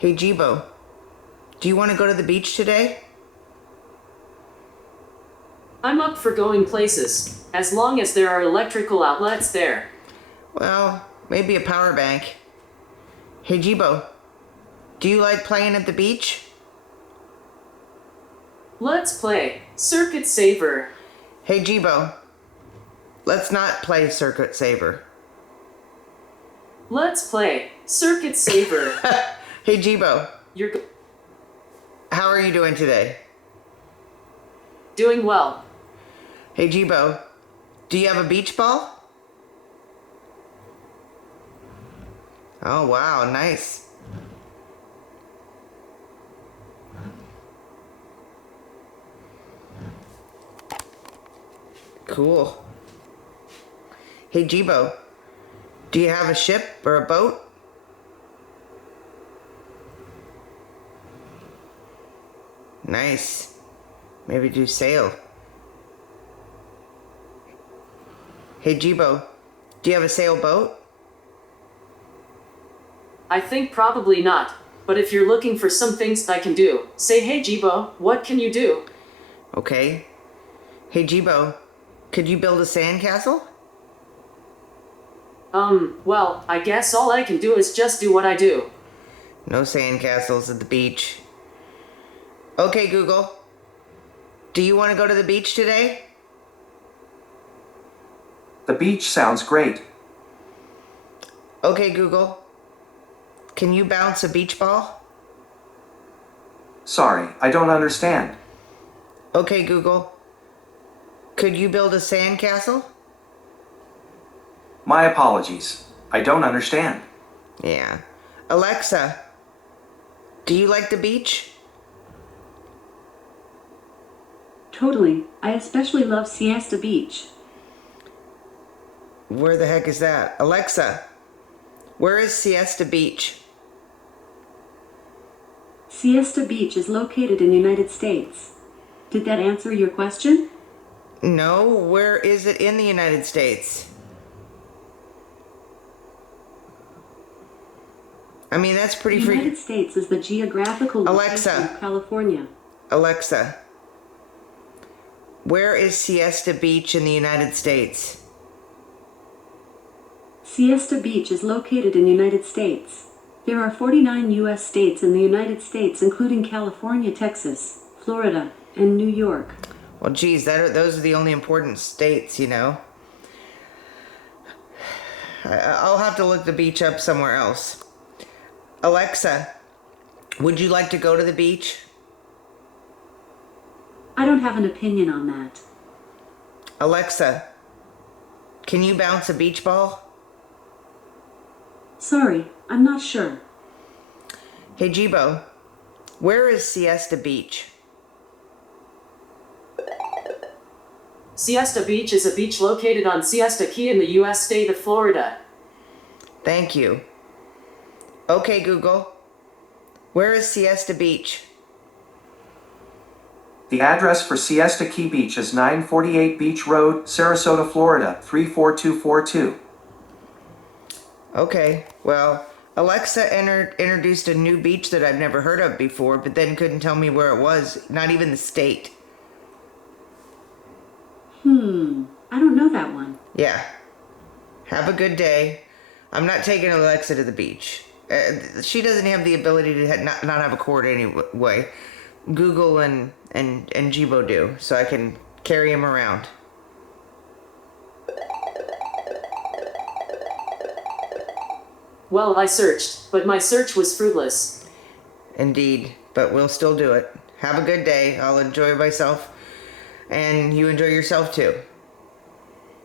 Hey Jibo, do you want to go to the beach today? I'm up for going places, as long as there are electrical outlets there. Well, maybe a power bank. Hey Jibo, do you like playing at the beach? Let's play Circuit Saver. Hey Jibo, let's not play Circuit Saver. Let's play Circuit Saver. Hey Jibo, You're how are you doing today? doing well. Hey Jibo, do you have a beach ball? Oh wow, nice. Cool. Hey Jibo, do you have a ship or a boat? Nice. Maybe do sail. Hey Jibo, do you have a sailboat? I think probably not, but if you're looking for some things I can do, say hey Jibo, what can you do? Okay. Hey Jibo, could you build a sandcastle? Well, I guess all I can do is just do what I do. No sandcastles at the beach. Okay Google, do you want to go to the beach today? The beach sounds great. Okay Google, can you bounce a beach ball? Sorry, I don't understand. Okay Google, could you build a sandcastle? My apologies. I don't understand. Yeah. Alexa, do you like the beach? Totally. I especially love Siesta Beach. Where the heck is that? Alexa, where is Siesta Beach? Siesta Beach is located in the United States. Did that answer your question? No, where is it in the United States? I mean, that's The pretty United States is the geographical Alexa. location of California. Alexa, where is Siesta Beach in the United States? Siesta Beach is located in the United States. There are 49 U.S. states in the United States, including California, Texas, Florida, and New York. Well, geez, those are the only important states, you know. I'll have to look the beach up somewhere else. Alexa, would you like to go to the beach? I don't have an opinion on that. Alexa, can you bounce a beach ball? Sorry, I'm not sure. Hey Jibo, where is Siesta Beach? Siesta Beach is a beach located on Siesta Key in the U.S. state of Florida. Thank you. Okay Google, where is Siesta Beach? The address for Siesta Key Beach is 948 Beach Road, Sarasota, Florida, 34242. Okay, well, Alexa introduced a new beach that I've never heard of before, but then couldn't tell me where it was, not even the state. I don't know that one. Yeah. Have a good day. I'm not taking Alexa to the beach. She doesn't have the ability to not have a cord anyway. Google and Jibo do, so I can carry him around. Well, I searched, but my search was fruitless. Indeed, but we'll still do it. Have a good day. I'll enjoy myself, and you enjoy yourself too.